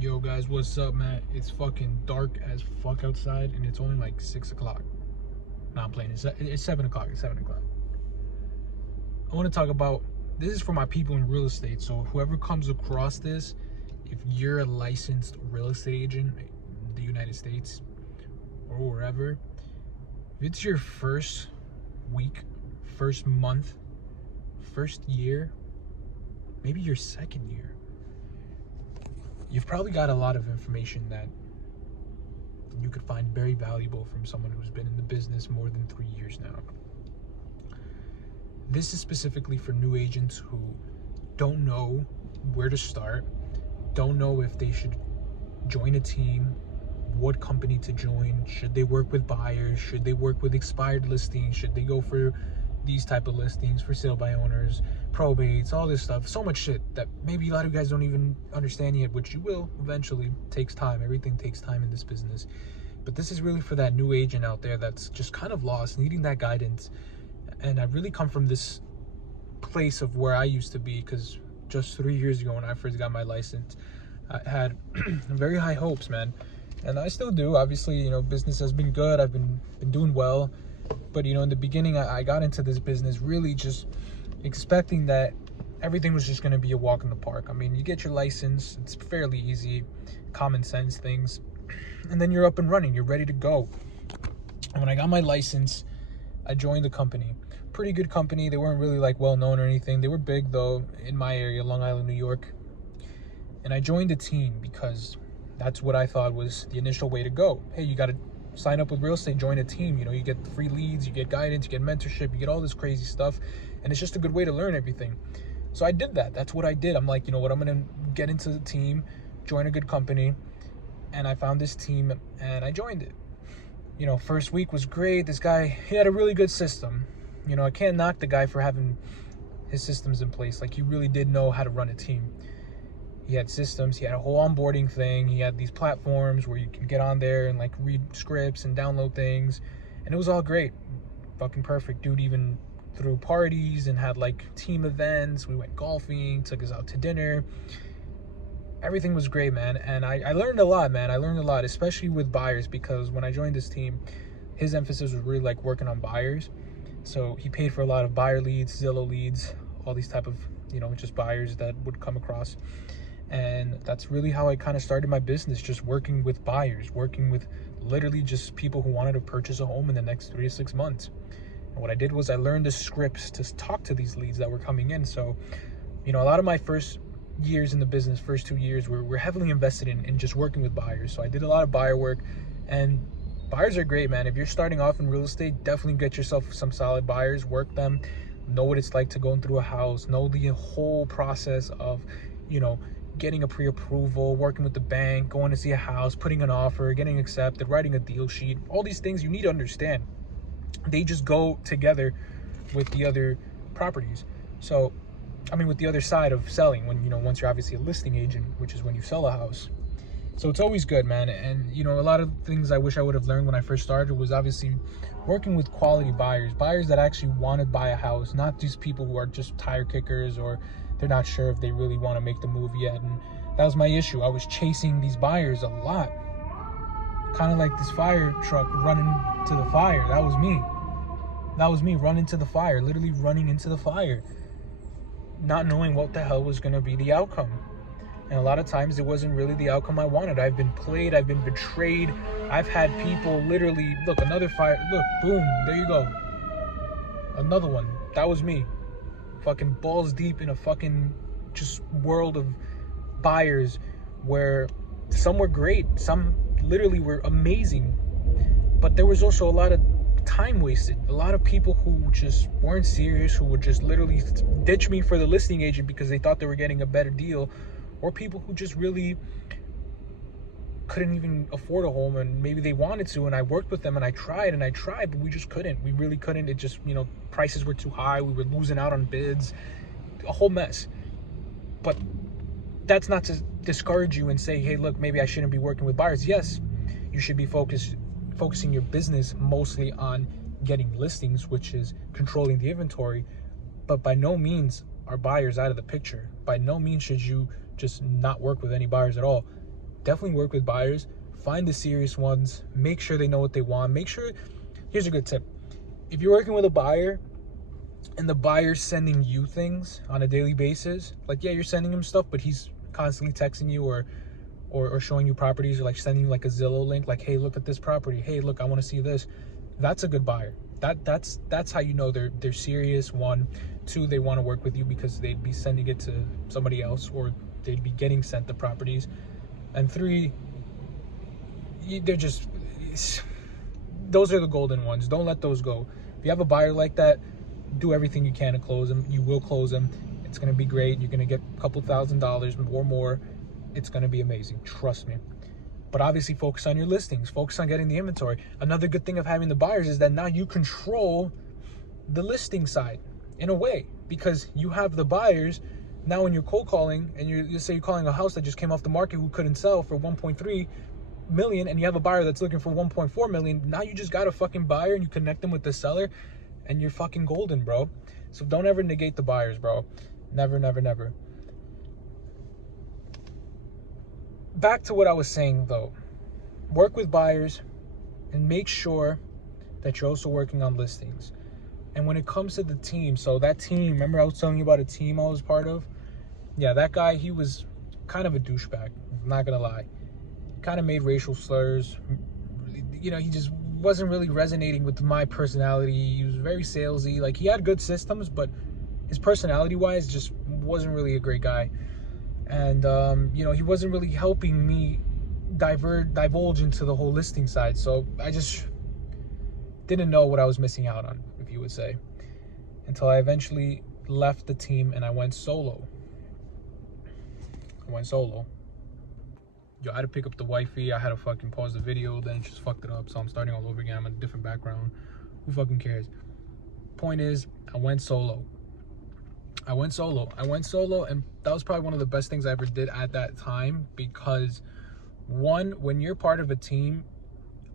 Yo guys, what's up, man? It's fucking dark as fuck outside and it's only like 6 o'clock. Nah, I'm playing. It's 7 o'clock. It's 7 o'clock. I want to talk about, this is for my people in real estate. So whoever comes across this, if you're a licensed real estate agent in the United States or wherever, if it's your first week, first month, first year, maybe your second year, you've probably got a lot of information that you could find very valuable from someone who's been in the business more than 3 years now. This is specifically for new agents who don't know where to start, don't know if they should join a team, what company to join, should they work with buyers, should they work with expired listings, should they go for these type of listings, for sale by owners, probates, all this stuff. So much shit that maybe a lot of you guys don't even understand yet, which you will eventually. It takes time. Everything takes time in this business. But this is really for that new agent out there that's just kind of lost, needing that guidance. And I really come from this place of where I used to be, because just 3 years ago when I first got my license, I had very high hopes, man. And I still do. Obviously, business has been good. I've been doing well. But, in the beginning, I got into this business really just expecting that everything was just going to be a walk in the park. I mean, you get your license. It's fairly easy, common sense things. And then you're up and running. You're ready to go. And when I got my license, I joined the company. Pretty good company. They weren't really like well known or anything. They were big though in my area, Long Island, New York. And I joined a team because that's what I thought was the initial way to go. Hey, you got to sign up with real estate, join a team. You get free leads, you get guidance, you get mentorship, you get all this crazy stuff. And it's just a good way to learn everything. So I did that. That's what I did. I'm like, you know what? I'm going to get into the team, join a good company. And I found this team and I joined it. First week was great. This guy, he had a really good system. I can't knock the guy for having his systems in place. Like, he really did know how to run a team. He had systems. He had a whole onboarding thing. He had these platforms where you can get on there and like read scripts and download things. And it was all great. Fucking perfect. Dude even threw parties and had like team events. We went golfing, took us out to dinner. Everything was great, man. And I learned a lot, man. I learned a lot, especially with buyers, because when I joined this team, his emphasis was really like working on buyers. So he paid for a lot of buyer leads, Zillow leads, all these type of, just buyers that would come across. And that's really how I kind of started my business, just working with buyers, working with literally just people who wanted to purchase a home in the next 3 to 6 months. And what I did was I learned the scripts to talk to these leads that were coming in. So, a lot of my first years in the business, first 2 years, we're heavily invested in just working with buyers. So I did a lot of buyer work, and buyers are great, man. If you're starting off in real estate, definitely get yourself some solid buyers, work them, know what it's like to go through a house, know the whole process of, getting a pre-approval, working with the bank, going to see a house, putting an offer, getting accepted, writing a deal sheet. All these things you need to understand. They just go together with the other properties. So, with the other side of selling, when, once you're obviously a listing agent, which is when you sell a house. So it's always good, man. And, a lot of things I wish I would have learned when I first started was obviously working with quality buyers that actually want to buy a house, not these people who are just tire kickers or they're not sure if they really want to make the move yet. And that was my issue. I was chasing these buyers a lot. Kind of like this fire truck running to the fire. That was me. That was me running to the fire, literally running into the fire, not knowing what the hell was going to be the outcome. And a lot of times it wasn't really the outcome I wanted. I've been played. I've been betrayed. I've had people literally, look, another fire. Look, boom, there you go. Another one. That was me. Fucking balls deep in a fucking just world of buyers where some were great. Some literally were amazing. But there was also a lot of time wasted. A lot of people who just weren't serious, who would just literally ditch me for the listing agent because they thought they were getting a better deal. Or people who just really couldn't even afford a home, and maybe they wanted to, and I worked with them and I tried, but we just couldn't. We really couldn't. It just, prices were too high. We were losing out on bids, a whole mess. But that's not to discourage you and say, hey, look, maybe I shouldn't be working with buyers. Yes, you should be focusing your business mostly on getting listings, which is controlling the inventory. But by no means are buyers out of the picture. By no means should you just not work with any buyers at all. definitely work with buyers. Find the serious ones. Make sure they know what they want. Make sure, here's a good tip. If you're working with a buyer and the buyer's sending you things on a daily basis, like, yeah, you're sending him stuff, but he's constantly texting you or showing you properties, or like sending you like a Zillow link, like, hey, look at this property. Hey, look, I want to see this. That's a good buyer. That's how you know they're serious. 1, 2, they want to work with you because they'd be sending it to somebody else, or they'd be getting sent the properties. And 3, they're just, those are the golden ones. Don't let those go. If you have a buyer like that, do everything you can to close them. You will close them. It's going to be great. You're going to get a couple $1,000s or more. It's going to be amazing. Trust me. But obviously focus on your listings. Focus on getting the inventory. Another good thing of having the buyers is that now you control the listing side in a way, because you have the buyers. Now when you're cold calling and you say you're calling a house that just came off the market who couldn't sell for 1.3 million, and you have a buyer that's looking for 1.4 million, now you just got a fucking buyer and you connect them with the seller and you're fucking golden, bro. So don't ever negate the buyers, bro. Never, never, never. Back to what I was saying though. Work with buyers and make sure that you're also working on listings. And when it comes to the team, so that team, remember I was telling you about a team I was part of? Yeah, that guy, he was kind of a douchebag, I'm not gonna lie. Kind of made racial slurs. You know, he just wasn't really resonating with my personality. He was very salesy. Like, he had good systems, but his personality-wise just wasn't really a great guy. And, you know, he wasn't really helping me divulge into the whole listing side. So I just didn't know what I was missing out on, if you would say, until I eventually left the team and I went solo. Yo, I had to pick up the wifey. I had to fucking pause the video, then it just fucked it up. So I'm starting all over again. I'm in a different background. Who fucking cares? Point is, I went solo. And that was probably one of the best things I ever did at that time, because 1, when you're part of a team,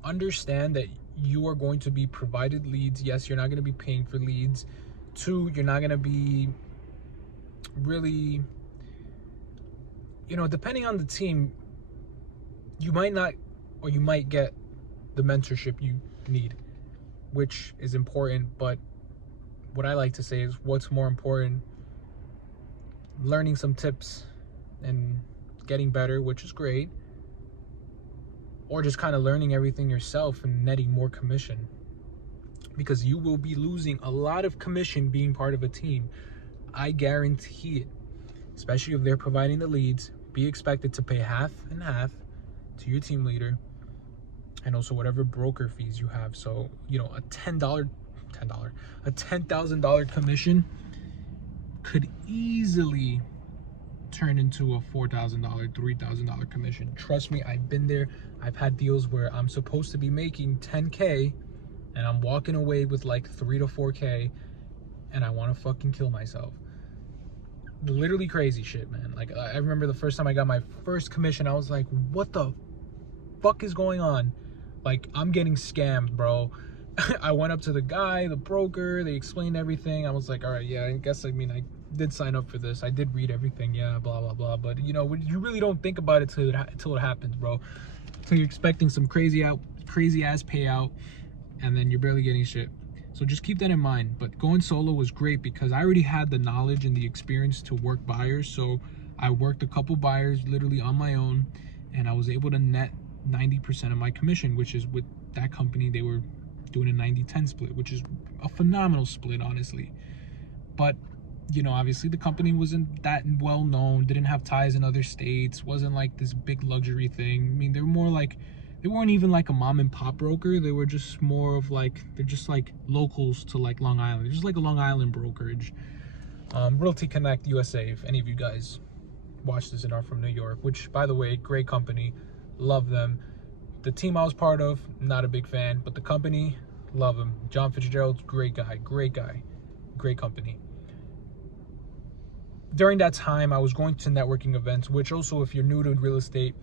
understand that you are going to be provided leads. Yes, you're not going to be paying for leads. 2, you're not going to be really, you know, depending on the team, you might not, or you might get the mentorship you need, which is important. But what I like to say is, what's more important, learning some tips and getting better, which is great, or just kind of learning everything yourself and netting more commission, because you will be losing a lot of commission being part of a team. I guarantee it, especially if they're providing the leads. Be expected to pay half and half to your team leader, and also whatever broker fees you have. So, you know, a $10,000 commission could easily turn into a $4,000, $3,000 commission. Trust me, I've been there. I've had deals where I'm supposed to be making 10K and I'm walking away with like 3 to 4K, and I want to fucking kill myself. Literally crazy shit, man. Like, I remember the first time I got my first commission, I was like, what the fuck is going on? Like, I'm getting scammed, bro. I went up to the guy, the broker, they explained everything. I was like, all right, yeah, I guess, I mean, I did sign up for this. I did read everything, yeah, blah, blah, blah. But, you know, you really don't think about it till it happens, bro. So you're expecting some crazy ass payout, and then you're barely getting shit. So just keep that in mind. But going solo was great because I already had the knowledge and the experience to work buyers. So I worked a couple buyers literally on my own, and I was able to net 90% of my commission, which is with that company. They were doing a 90-10 split, which is a phenomenal split, honestly. But, you know, obviously the company wasn't that well known, didn't have ties in other states, wasn't like this big luxury thing. I mean, they were more like, they weren't even like a mom and pop broker. They were just more of like, they're just like locals to like Long Island. They're just like a Long Island brokerage. Realty Connect USA, if any of you guys watch this and are from New York, which, by the way, great company, love them. The team I was part of, not a big fan, but the company, love him. John Fitzgerald's great guy, great company. During that time, I was going to networking events, which also, if you're new to real estate,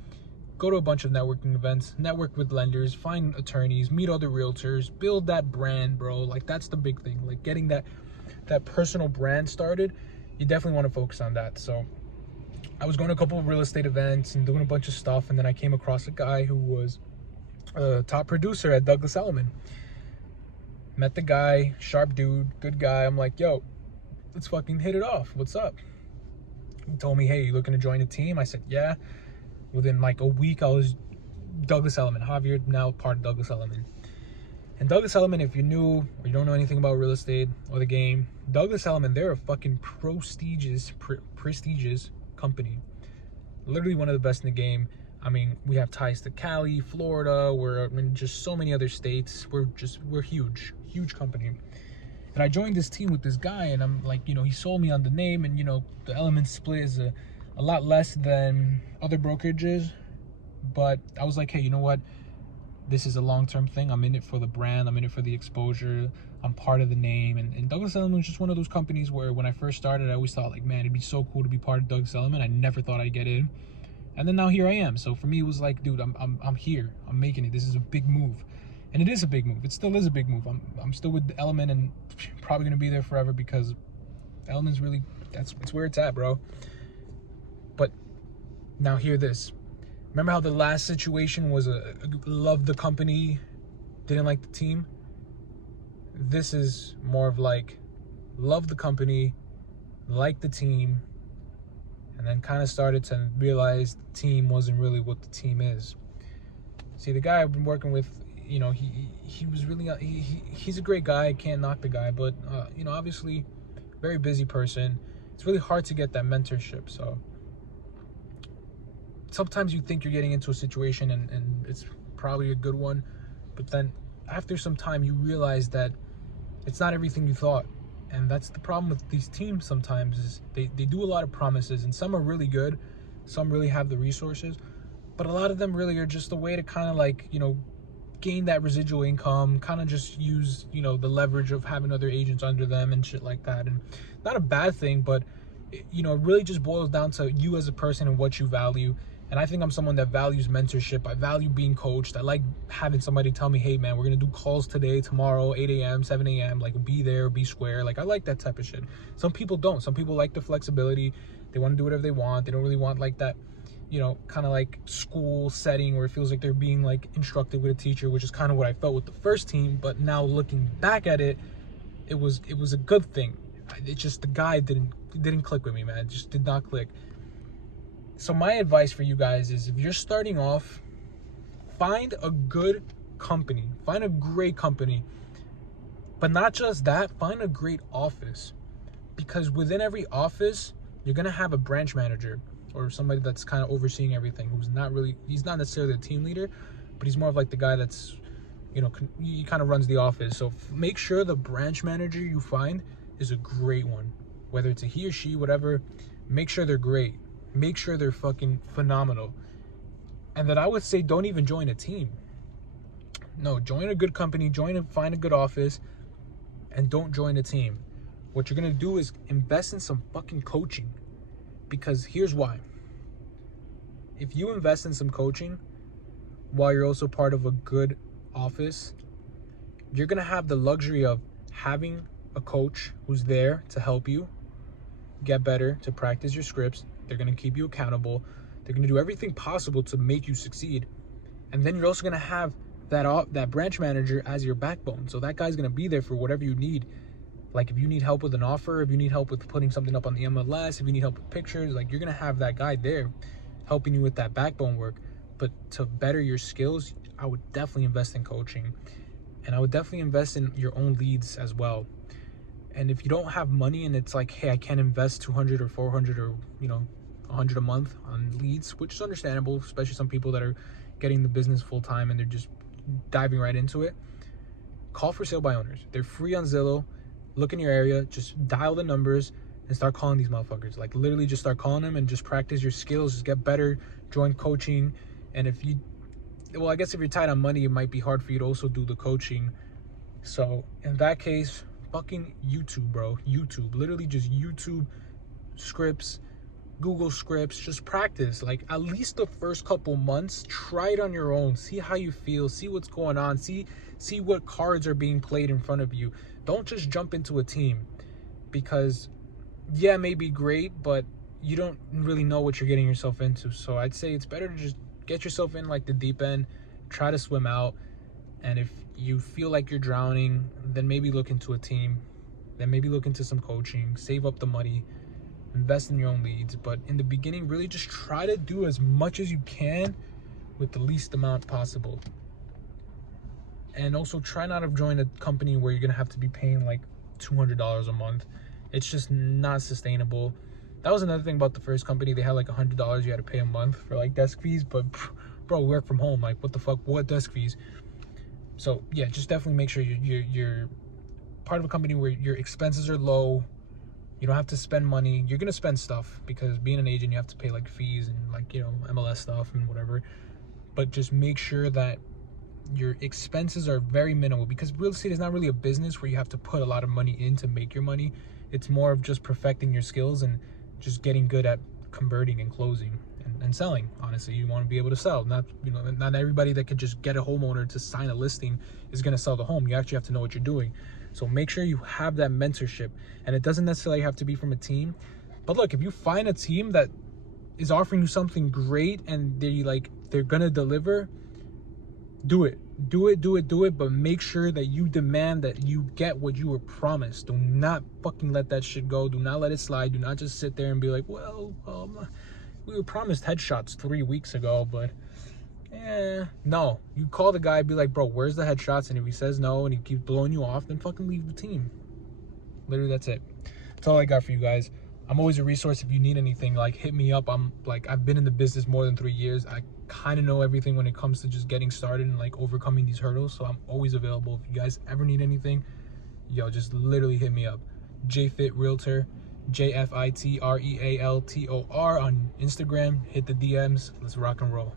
go to a bunch of networking events, network with lenders, find attorneys, meet other realtors, build that brand, bro. Like, that's the big thing. Like, getting that personal brand started, you definitely want to focus on that. So I was going to a couple of real estate events and doing a bunch of stuff, and then I came across a guy who was a top producer at Douglas Elliman. Met the guy, sharp dude, good guy. I'm like, yo, let's fucking hit it off. What's up? He told me, hey, you looking to join a team? I said, yeah. Within like a week, I was Douglas Elliman. Javier, now part of Douglas Elliman. And Douglas Elliman, if you're new or you don't know anything about real estate or the game, Douglas Elliman, they're a fucking prestigious company. Literally one of the best in the game. I mean, we have ties to Cali, Florida, we're in just so many other states. We're huge company. And I joined this team with this guy, and I'm like, you know, he sold me on the name, and you know, the Element split is a lot less than other brokerages. But I was like, hey, you know what? This is a long-term thing. I'm in it for the brand. I'm in it for the exposure. I'm part of the name. And Douglas Elliman was just one of those companies where when I first started, I always thought like, man, it'd be so cool to be part of Douglas Elliman. I never thought I'd get in. And then now here I am. So for me, it was like, dude, I'm here. I'm making it. This is a big move. And it is a big move. It still is a big move. I'm still with Elliman and probably going to be there forever because Elliman's really, it's where it's at, bro. But now hear this. Remember how the last situation was loved the company, didn't like the team? This is more of like, love the company, like the team, and then kind of started to realize the team wasn't really what the team is. See, the guy I've been working with, you know, he was really, he's a great guy. I can't knock the guy, but, you know, obviously, very busy person. It's really hard to get that mentorship, so sometimes you think you're getting into a situation and it's probably a good one, but then after some time you realize that it's not everything you thought. And that's the problem with these teams sometimes, is they do a lot of promises, and some are really good, some really have the resources, but a lot of them really are just a way to kind of like, you know, gain that residual income, kind of just use, you know, the leverage of having other agents under them and shit like that. And not a bad thing, but you know, it really just boils down to you as a person and what you value. And I think I'm someone that values mentorship. I value being coached. I like having somebody tell me, hey man, we're gonna do calls today, tomorrow, 8 a.m., 7 a.m., like be there, be square. Like I like that type of shit. Some people don't. Some people like the flexibility. They want to do whatever they want. They don't really want like that, you know, kind of like school setting where it feels like they're being like instructed with a teacher, which is kind of what I felt with the first team. But now looking back at it, it was a good thing. It's just the guy didn't click with me, man. It just did not click. So my advice for you guys is, if you're starting off, find a good company, find a great company, but not just that, find a great office, because within every office, you're going to have a branch manager or somebody that's kind of overseeing everything, he's not necessarily a team leader, but he's more of like the guy that's, you know, he kind of runs the office. So make sure the branch manager you find is a great one, whether it's a he or she, whatever. Make sure they're great. Make sure they're fucking phenomenal. And then I would say, don't even join a team. No, join a good company, find a good office, and don't join a team. What you're gonna do is invest in some fucking coaching. Because here's why. If you invest in some coaching while you're also part of a good office, you're gonna have the luxury of having a coach who's there to help you get better, to practice your scripts. They're going to keep you accountable. They're going to do everything possible to make you succeed. And then you're also going to have that branch manager as your backbone. So that guy's going to be there for whatever you need. Like if you need help with an offer, if you need help with putting something up on the MLS, if you need help with pictures, like you're going to have that guy there helping you with that backbone work. But to better your skills, I would definitely invest in coaching. And I would definitely invest in your own leads as well. And if you don't have money and it's like, hey, I can't invest 200 or 400 or, you know, 100 a month on leads, which is understandable, especially some people that are getting the business full time and they're just diving right into it. Call for sale by owners. They're free on Zillow. Look in your area, just dial the numbers and start calling these motherfuckers. Like literally just start calling them and just practice your skills, just get better, join coaching. And if you, well, I guess if you're tight on money, it might be hard for you to also do the coaching. So in that case, fucking YouTube, bro. YouTube, literally just YouTube scripts, Google scripts, just practice. Like at least the first couple months, try it on your own, see how you feel, see what's going on, see what cards are being played in front of you. Don't just jump into a team, because yeah, it may be great, but you don't really know what you're getting yourself into. So I'd say it's better to just get yourself in like the deep end, try to swim out. And if you feel like you're drowning, then maybe look into a team, then maybe look into some coaching, save up the money, invest in your own leads. But in the beginning, really just try to do as much as you can with the least amount possible. And also try not to join a company where you're gonna have to be paying like $200 a month. It's just not sustainable. That was another thing about the first company. They had like $100 you had to pay a month for like desk fees, but bro, work from home, like what the fuck, what desk fees? So yeah, just definitely make sure you're part of a company where your expenses are low. You don't have to spend money. You're gonna spend stuff because being an agent, you have to pay like fees and like, you know, MLS stuff and whatever. But just make sure that your expenses are very minimal, because real estate is not really a business where you have to put a lot of money in to make your money. It's more of just perfecting your skills and just getting good at converting and closing and selling. Honestly, you want to be able to sell. Not, you know, not everybody that could just get a homeowner to sign a listing is going to sell the home. You actually have to know what you're doing. So make sure you have that mentorship, and it doesn't necessarily have to be from a team. But look, if you find a team that is offering you something great and they're gonna deliver, do it, but make sure that you demand that you get what you were promised. Do not fucking let that shit go. Do not let it slide. Do not just sit there and be like, well, we were promised headshots 3 weeks ago, but no. You call the guy, be like, bro, where's the headshots? And if he says no and he keeps blowing you off, then fucking leave the team. Literally, that's it. That's all I got for you guys. I'm always a resource. If you need anything, like, hit me up. I've been in the business more than 3 years. I kind of know everything when it comes to just getting started and like overcoming these hurdles. So I'm always available. If you guys ever need anything, yo, just literally hit me up. JFit Realtor, JFITREALTOR on Instagram. Hit the DMs. Let's rock and roll.